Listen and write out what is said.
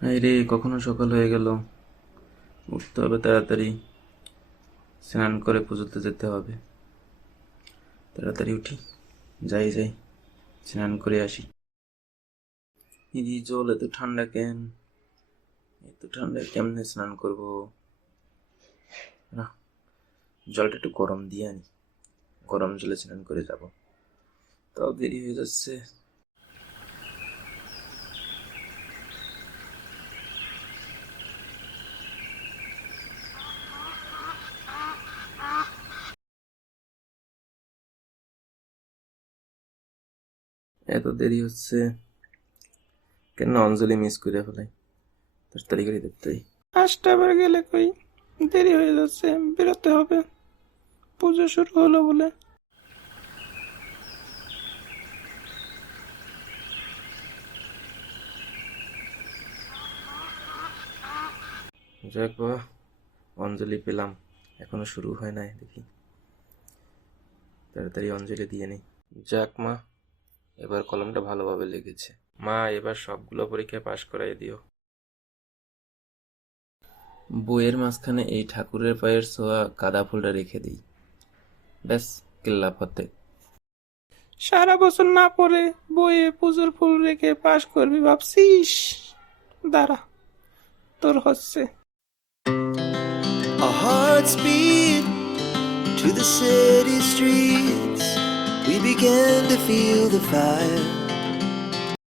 এই রে, কখনো সকাল হয়ে গেল। উঠতে হবে তাড়াতাড়ি, স্নান করে পুজোতে যেতে হবে। তাড়াতাড়ি উঠি, যাই যাই, স্নান করে আসি। ইদি জল এত ঠান্ডা কেন? এত ঠান্ডায় কেমনে স্নান করব? না, জলটা একটু গরম দিয়ে আনি, গরম জলে স্নান করে যাব। তাও দেরি হয়ে যাচ্ছে। এত দেরি হচ্ছে কেন? অঞ্জলি মিস করে ফেলাই, তাড়াতাড়ি করে দেখতে হয়। 5টা বার গেলে কই, দেরি হয়ে যাচ্ছে, বেরোতে হবে, পুজো শুরু হলো বলে। যাক বাবা, অঞ্জলি পেলাম, এখনো শুরু হয় নাই, দেখি তাড়াতাড়ি অঞ্জলি দিয়ে নেই। যাক মা, এবার কলমটা ভালোভাবে লেগেছে। মা, এবার সবগুলো পরীক্ষায় পাশ করাই দিও। বইয়ের মাঝখানে এই ঠাকুরের পায়ের ছোঁয়া গাঁদা ফুলটা রেখে দিই, ব্যাস, কেল্লা ফতে। সারা বছর না পড়ে বইয়ে পুজোর ফুল রেখে পাশ করবি ভাবছিস? দাঁড়া, তোর হচ্ছে। Our hearts beat to the city streets. We began to feel the fire.